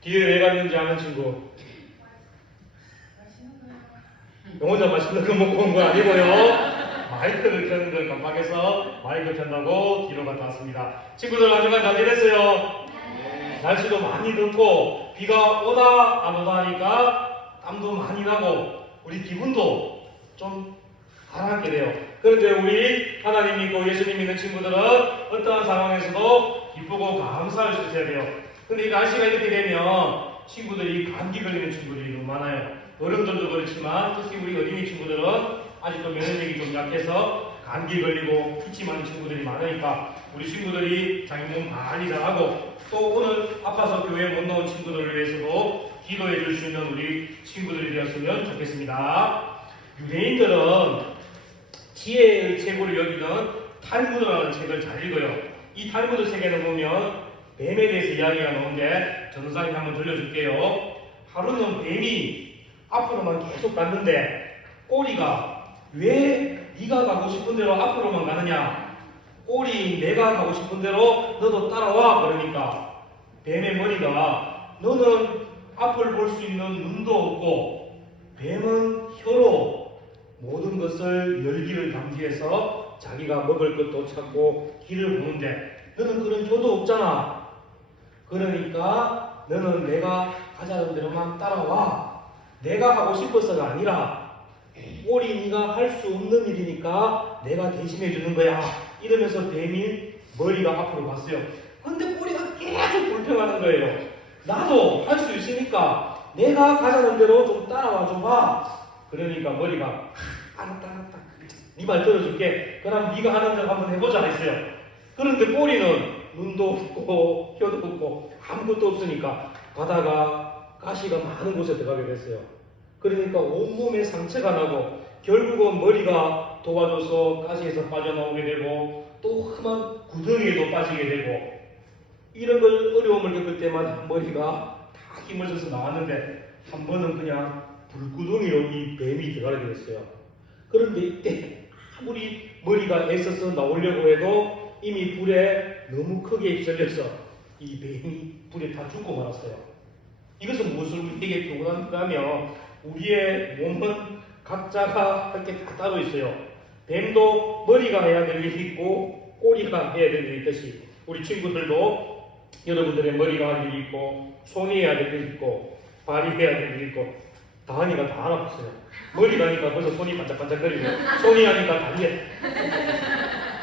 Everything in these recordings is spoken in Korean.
뒤에 왜 갔는지 아는 친구? 혼자 맛있는 거 먹고 온 거 아니고요. 마이크를 켜는 걸 깜빡해서 마이크 켠다고 뒤로 갔다 왔습니다. 친구들 한 주간 잘 지냈어요? 네. 날씨도 많이 덥고 비가 오다 안 오다 하니까 땀도 많이 나고 우리 기분도 좀 가라앉게 돼요. 그런데 우리 하나님 믿고 예수님 믿는 친구들은 어떠한 상황에서도 기쁘고 감사할 수 있어야 돼요. 근데 이 날씨가 이렇게 되면 친구들이 감기 걸리는 친구들이 너무 많아요. 어른들도 그렇지만 특히 우리 어린이 친구들은 아직도 면역력이 좀 약해서 감기 걸리고 기침하는 친구들이 많으니까 우리 친구들이 자기 몸 관리 잘하고 또 오늘 아파서 교회 못 나온 친구들을 위해서도 기도해 줄 수 있는 우리 친구들이 되었으면 좋겠습니다. 유대인들은 지혜의 최고를 여기는 탈무드라는 책을 잘 읽어요. 이 탈무드 책에는 보면 뱀에 대해서 이야기가 나오는데 전도사님 한번 들려줄게요. 하루는 뱀이 앞으로만 계속 갔는데 꼬리가 왜 네가 가고 싶은 대로 앞으로만 가느냐? 꼬리 내가 가고 싶은 대로 너도 따라와. 그러니까 뱀의 머리가 너는 앞을 볼 수 있는 눈도 없고 뱀은 혀로 모든 것을 열기를 감지해서 자기가 먹을 것도 찾고 길을 보는데 너는 그런 혀도 없잖아. 그러니까 너는 내가 가자는 대로만 따라와. 내가 하고 싶어서가 아니라 꼬리 네가 할 수 없는 일이니까 내가 대신해 주는 거야. 이러면서 뱀이 머리가 앞으로 갔어요. 근데 꼬리가 계속 불평하는 거예요. 나도 할 수 있으니까 내가 가자는 대로 좀 따라와 줘봐. 그러니까 머리가 알았다. 네 말 들어줄게. 그럼 네가 하는 대로 한번 해보자 했어요. 그런데 꼬리는 눈도 없고 혀도 없고 아무것도 없으니까 가다가 가시가 많은 곳에 들어가게 됐어요. 그러니까 온몸에 상처가 나고 결국은 머리가 도와줘서 가시에서 빠져나오게 되고 또 험한 구덩이에도 빠지게 되고 이런 걸 어려움을 겪을 때마다 머리가 다 힘을 써서 나왔는데 한 번은 그냥 불구덩이로 이 뱀이 들어가게 됐어요. 그런데 이때 아무리 머리가 애써서 나오려고 해도 이미 불에 너무 크게 휩쓸려서 이 뱀이 불에 다 죽고 말았어요. 이것은 무엇을 우리에게 교훈한가 하면 우리의 몸은 각자가 할 게 다 따로 있어요. 뱀도 머리가 해야 될 일이 있고 꼬리가 해야 될 일이 있듯이 우리 친구들도 여러분들의 머리가 할 일이 있고 손이 해야 될 일이 있고 발이 해야 될 일이 있고 다 하니까 다 알아봤어요. 머리가 하니까 벌써 손이 반짝반짝거리고 손이 하니까 다리에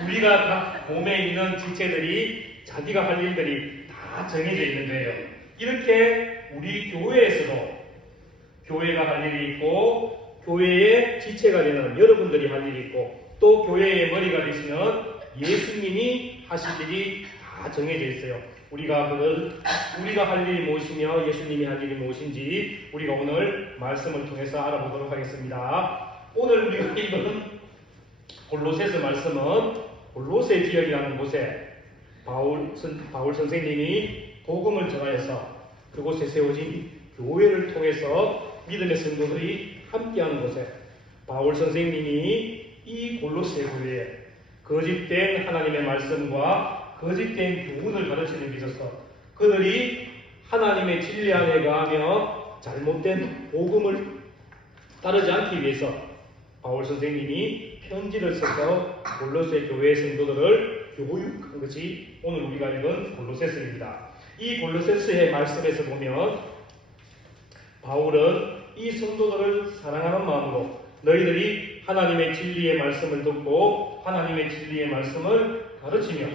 우리가 각 몸에 있는 지체들이 자기가 할 일들이 다 정해져 있는 거예요. 이렇게 우리 교회에서도 교회가 할 일이 있고 교회의 지체가 되는 여러분들이 할 일이 있고 또 교회의 머리가 되시는 예수님이 하실 일이 다 정해져 있어요. 우리가 할 일이 무엇이며 예수님이 할 일이 무엇인지 우리가 오늘 말씀을 통해서 알아보도록 하겠습니다. 오늘 우리가 읽은 골로새서 말씀은 골로새 지역이라는 곳에 바울 선생님이 복음을 전하여서 그곳에 세워진 교회를 통해서 믿음의 성도들이 함께하는 곳에 바울 선생님이 이 골로새 교회에 거짓된 하나님의 말씀과 거짓된 교훈을 가르치는 데 있어서 그들이 하나님의 진리 안에 가하며 잘못된 복음을 따르지 않기 위해서 바울 선생님이 편지를 써서 골로새 교회 성도들을 교육한 것이 오늘 우리가 읽은 골로새서입니다. 이 골로새서의 말씀에서 보면 바울은 이 성도들을 사랑하는 마음으로 너희들이 하나님의 진리의 말씀을 듣고 하나님의 진리의 말씀을 가르치며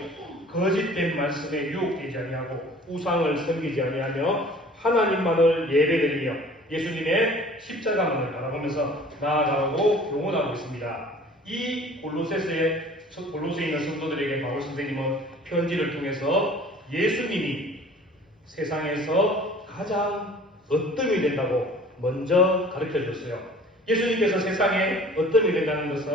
거짓된 말씀에 유혹되지 아니하고 우상을 섬기지 아니하며 하나님만을 예배드리며 예수님의 십자가만을 바라보면서 나아가고 용언하고 있습니다. 이 골로새에 있는 성도들에게 바울 선생님은 편지를 통해서 예수님이 세상에서 가장 어뜸이 된다고 먼저 가르쳐 줬어요. 예수님께서 세상에 어뜸이 된다는 것은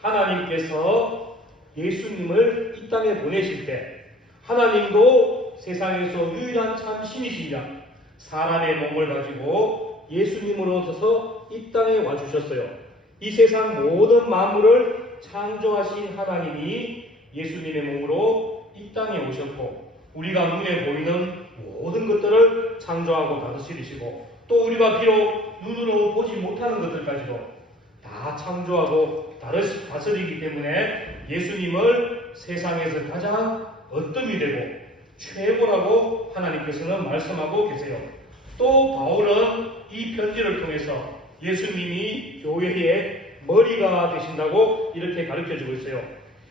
하나님께서 예수님을 이 땅에 보내실 때 하나님도 세상에서 유일한 참 신이시냐 사람의 몸을 가지고 예수님으로서 이 땅에 와주셨어요. 이 세상 모든 만물을 창조하신 하나님이 예수님의 몸으로 이 땅에 오셨고 우리가 눈에 보이는 모든 것들을 창조하고 다스리시고 또 우리가 비록 눈으로 보지 못하는 것들까지도 다 창조하고 다스리기 때문에 예수님을 세상에서 가장 어뜸이 되고 최고라고 하나님께서는 말씀하고 계세요. 또 바울은 이 편지를 통해서 예수님이 교회의 머리가 되신다고 이렇게 가르쳐주고 있어요.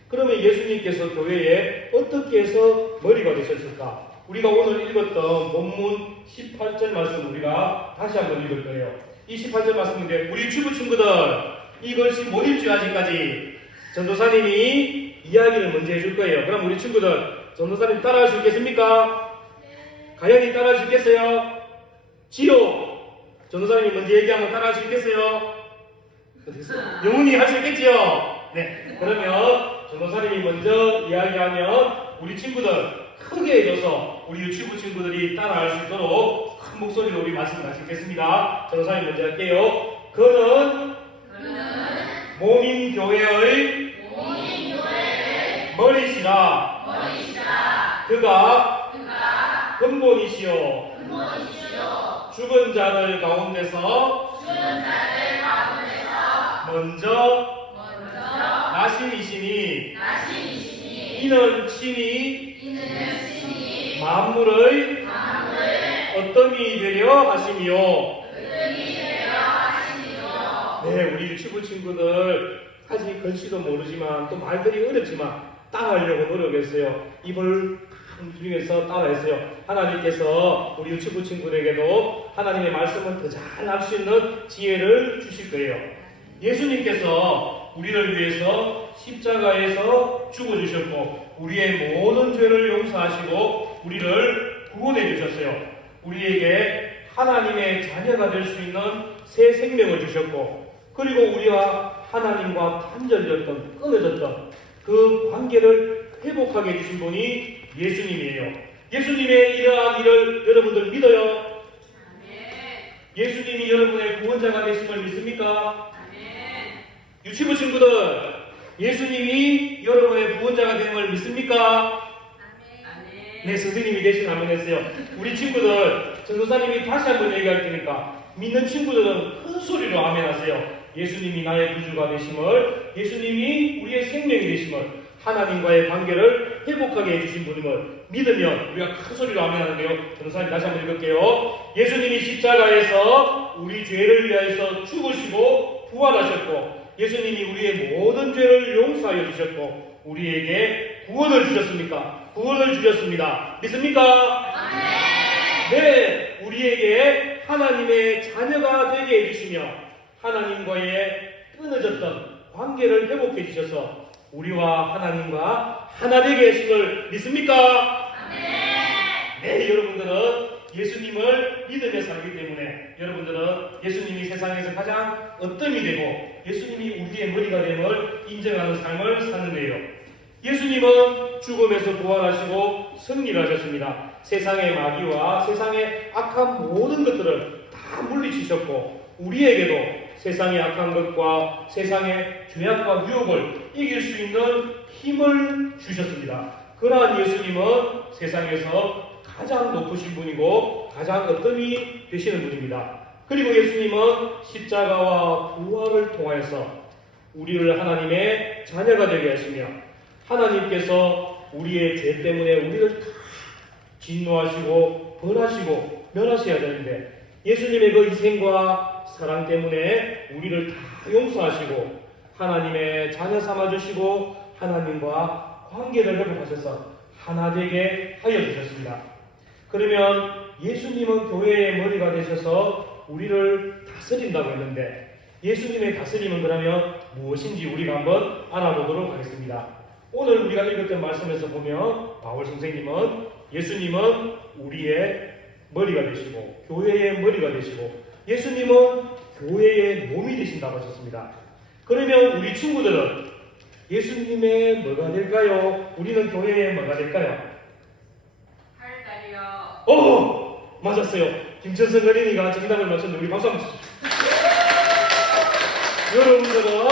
그러면 예수님께서 교회에 어떻게 해서 머리가 되셨을까? 우리가 오늘 읽었던 본문 18절 말씀 우리가 다시 한번 읽을 거예요. 이 18절 말씀인데 우리 주부 친구들 이것이 못 읽지 아직까지 전도사님이 이야기를 먼저 해줄 거예요. 그럼 우리 친구들 전도사님 따라할 수 있겠습니까? 가연이 따라할 수 있겠어요? 지효 전도사님이 먼저 얘기하면 따라할 수 있겠어요? 영훈이 할 수 있겠지요? 네. 그러면 전도사님이 먼저 이야기하면 우리 친구들 크게 해줘서 우리 유치부 친구들이 따라할 수 있도록 큰 목소리로 우리 말씀 같이 읽겠습니다. 전도사님 먼저 할게요. 그는 모민교회의 머리시라. 그가 근본이시요 죽은 자들 가운데서 먼저 나심이시니 이는 친히 만물의 어떠미 되려 하심이요. 네, 우리 유치부 친구들 아직 글씨도 모르지만 또 말들이 어렵지만 따라하려고 노력했어요. 입을 중에서 따라했어요. 하나님께서 우리 유치부 친구들에게도 하나님의 말씀을 더 잘 알 수 있는 지혜를 주실 거예요. 예수님께서 우리를 위해서 십자가에서 죽어주셨고 우리의 모든 죄를 용서하시고 우리를 구원해 주셨어요. 우리에게 하나님의 자녀가 될 수 있는 새 생명을 주셨고 그리고 우리와 하나님과 단절되었던 끊어졌던 그 관계를 회복하게 해주신 분이 예수님이에요. 예수님의 이러한 일을 여러분들 믿어요? 예수님이 여러분의 구원자가 되심을 믿습니까? 유치부 친구들 예수님이 여러분의 구원자가 되심을 믿습니까? 네, 선생님이 대신 아멘했어요. 우리 친구들 전도사님이 다시 한번 얘기할 테니까 믿는 친구들은 큰 소리로 아멘하세요. 예수님이 나의 구주가 되심을, 예수님이 우리의 생명이 되심을, 하나님과의 관계를 회복하게 해주신 분임을 믿으면 우리가 큰 소리로 아멘하는데요. 전도사님 다시 한번 읽을게요. 예수님이 십자가에서 우리 죄를 위하여서 죽으시고 부활하셨고 예수님이 우리의 모든 죄를 용서하여 주셨고 우리에게 구원을 주셨습니까? 구원을 주셨습니다. 믿습니까? 네, 우리에게 하나님의 자녀가 되게 해주시며 하나님과의 끊어졌던 관계를 회복해 주셔서 우리와 하나님과 하나 되게 하심을 믿습니까? 네, 여러분들은 예수님을 믿으며 살기 때문에 여러분들은 예수님이 세상에서 가장 어뜸이 되고 예수님이 우리의 머리가 됨을 인정하는 삶을 사는 거예요. 예수님은 죽음에서 부활하시고 승리를 하셨습니다. 세상의 마귀와 세상의 악한 모든 것들을 다 물리치셨고 우리에게도 세상의 악한 것과 세상의 죄악과 유혹을 이길 수 있는 힘을 주셨습니다. 그러한 예수님은 세상에서 가장 높으신 분이고 가장 어뜸이 되시는 분입니다. 그리고 예수님은 십자가와 부활을 통하여서 우리를 하나님의 자녀가 되게 하시며 하나님께서 우리의 죄 때문에 우리를 다 진노하시고 벌하시고 멸하셔야 되는데 예수님의 그 희생과 사랑 때문에 우리를 다 용서하시고 하나님의 자녀 삼아주시고 하나님과 관계를 회복하셔서 하나 되게 하여 주셨습니다. 그러면 예수님은 교회의 머리가 되셔서 우리를 다스린다고 했는데 예수님의 다스림은 그러면 무엇인지 우리가 한번 알아보도록 하겠습니다. 오늘 우리가 읽었던 말씀에서 보면 바울 선생님은 예수님은 우리의 머리가 되시고 교회의 머리가 되시고 예수님은 교회의 몸이 되신다고 하셨습니다. 그러면 우리 친구들은 예수님의 뭐가 될까요? 우리는 교회의 뭐가 될까요? 팔다리요. 맞았어요. 김천성 어린이가 정답을 맞췄는데 우리 박수 한번 치시죠. 여러분들은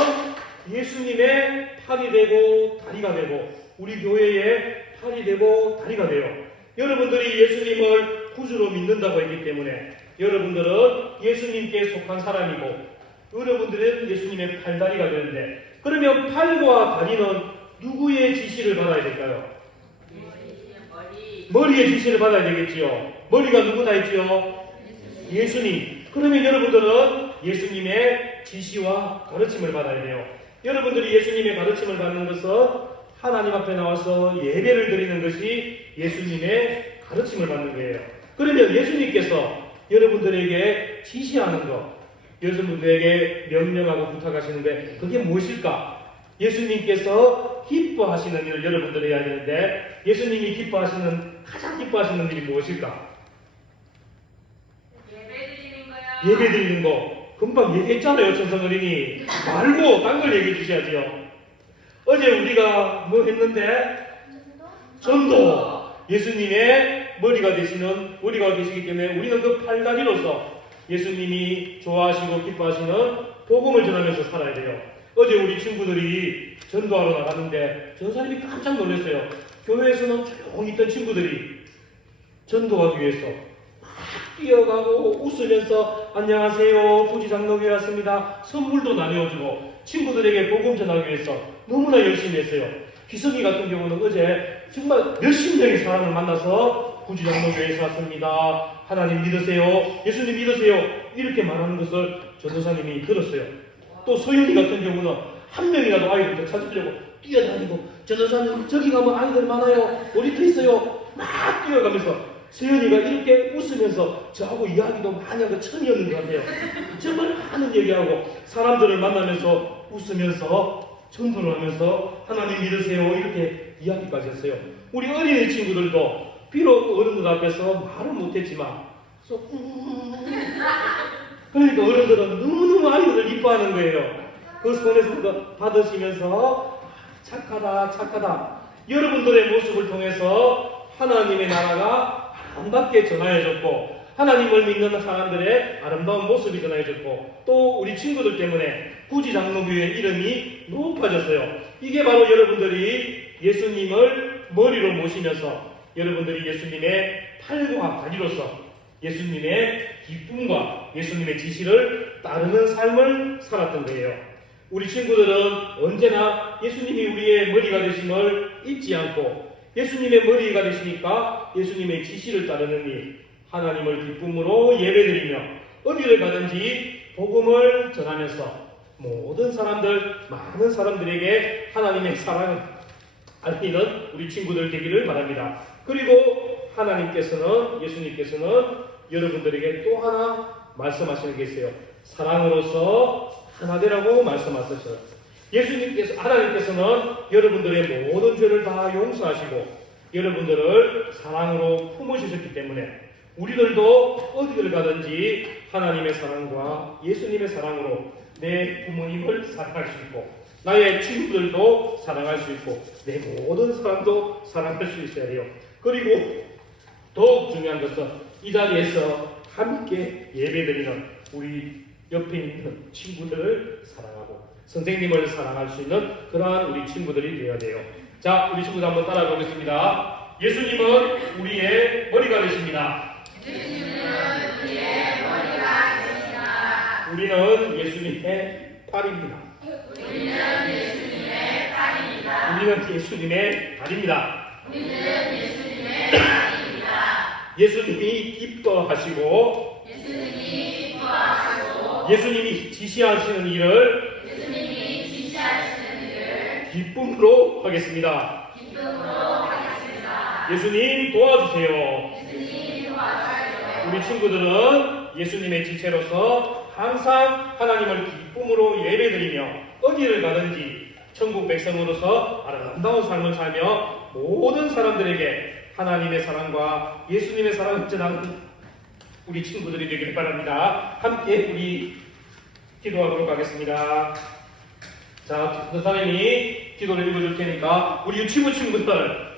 예수님의 팔이 되고 다리가 되고 우리 교회의 팔이 되고 다리가 돼요. 여러분들이 예수님을 구주로 믿는다고 했기 때문에 여러분들은 예수님께 속한 사람이고 여러분들은 예수님의 팔다리가 되는데, 그러면 팔과 다리는 누구의 지시를 받아야 될까요? 머리의 지시를 받아야 되겠지요. 머리가 누구다 했지요? 예수님. 그러면 여러분들은 예수님의 지시와 가르침을 받아야 돼요. 여러분들이 예수님의 가르침을 받는 것은 하나님 앞에 나와서 예배를 드리는 것이 예수님의 가르침을 받는 거예요. 그러면 예수님께서 여러분들에게 지시하는 것, 여러분들에게 명령하고 부탁하시는데 그게 무엇일까? 예수님께서 기뻐하시는 일을 여러분들이 해야 되는데, 예수님이 가장 기뻐하시는 일이 무엇일까? 예배 드리는 거. 금방 얘기했잖아요, 천성어린이. 말고 딴 걸 얘기해 주셔야지요. 어제 우리가 뭐 했는데? 전도. 예수님의 머리가 되시기 때문에 우리는 그 팔다리로서 예수님이 좋아하시고 기뻐하시는 복음을 전하면서 살아야 돼요. 어제 우리 친구들이 전도하러 나갔는데 전사님이 깜짝 놀랐어요. 교회에서는 조용히 있던 친구들이 전도하기 위해서 막 뛰어가고 웃으면서 안녕하세요, 부지장로교회 왔습니다. 선물도 나누어주고 친구들에게 복음 전하기 위해서 너무나 열심히 했어요. 기성이 같은 경우는 어제 정말 몇십 명의 사람을 만나서 부지장로교회에서 왔습니다. 하나님 믿으세요. 예수님 믿으세요. 이렇게 말하는 것을 전도사님이 들었어요. 또 소윤이 같은 경우는 한 명이라도 아이들을 찾으려고 뛰어다니고, 전도사님 저기 가면 아이들 많아요. 놀이터 있어요. 막 뛰어가면서 소윤이가 이렇게 웃으면서 저하고 이야기도 많이 하고 처음이었는 것 같아요. 정말 많은 얘기하고 사람들을 만나면서 웃으면서 전도를 하면서 하나님 믿으세요 이렇게 이야기까지 했어요. 우리 어린이 친구들도 비록 어른들 앞에서 말을 못했지만 그러니까 어른들은 너무너무 아이들을 이뻐하는 거예요. 그 손에서 받으시면서 착하다. 여러분들의 모습을 통해서 하나님의 나라가 아름답게 전하여졌고, 하나님을 믿는 사람들의 아름다운 모습이 전하여졌고, 또 우리 친구들 때문에 부지장로교회 이름이 높아졌어요. 이게 바로 여러분들이 예수님을 머리로 모시면서 여러분들이 예수님의 팔과 다리로서 예수님의 기쁨과 예수님의 지시를 따르는 삶을 살았던 거예요. 우리 친구들은 언제나 예수님이 우리의 머리가 되심을 잊지 않고, 예수님의 머리가 되시니까 예수님의 지시를 따르는 일, 하나님을 기쁨으로 예배드리며 어디를 가든지 복음을 전하면서 모든 사람들, 많은 사람들에게 하나님의 사랑을 알리는 우리 친구들 되기를 바랍니다. 그리고 하나님께서는, 예수님께서는 여러분들에게 또 하나 말씀하시는 게 있어요. 사랑으로서 하나 되라고 말씀하셨어요. 하나님께서는 여러분들의 모든 죄를 다 용서하시고 여러분들을 사랑으로 품으셨기 때문에 우리들도 어디를 가든지 하나님의 사랑과 예수님의 사랑으로 내 부모님을 사랑할 수 있고, 나의 친구들도 사랑할 수 있고, 내 모든 사람도 사랑할 수 있어야 돼요. 그리고 더욱 중요한 것은 이 자리에서 함께 예배드리는 우리 옆에 있는 친구들을 사랑하고 선생님을 사랑할 수 있는 그러한 우리 친구들이 되어야 돼요. 자, 우리 친구들 한번 따라가 보겠습니다. 예수님은 우리의 머리가 되십니다. 우리는 예수님의 팔입니다. 우리는 예수님의 발입니다. 예수님이 기뻐하시고 예수님이 지시하시는 일을 기쁨으로 하겠습니다. 예수님 도와주세요. 우리 친구들은 예수님의 지체로서 항상 하나님을 기쁨으로 예배드리며 어디를 가든지 천국 백성으로서 아름다운 삶을 살며 모든 사람들에게 하나님의 사랑과 예수님의 사랑을 전하는 우리 친구들이 되길 바랍니다. 함께 우리 기도하도록 하겠습니다. 자, 선생님이 기도를 읽어줄 테니까 우리 유치부 친구들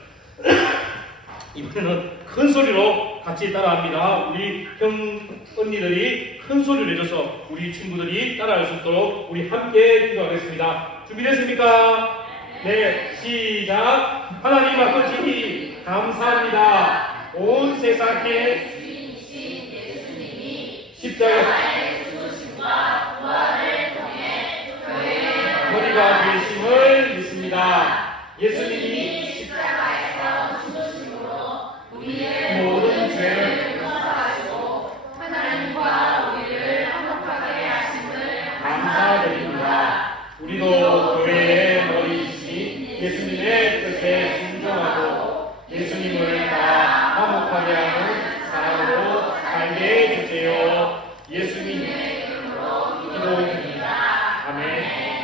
이번에는 큰 소리로 같이 따라합니다. 우리 형 언니들이 큰 소리를 내줘서 우리 친구들이 따라할 수 있도록 우리 함께 기도하겠습니다. 준비됐습니까? 네, 시작. 하나님 아버지 감사합니다. 온 세상에 십자가의 죽으심과 부활을 통해 우리가 계심을 믿습니다. 예수님이 십자가에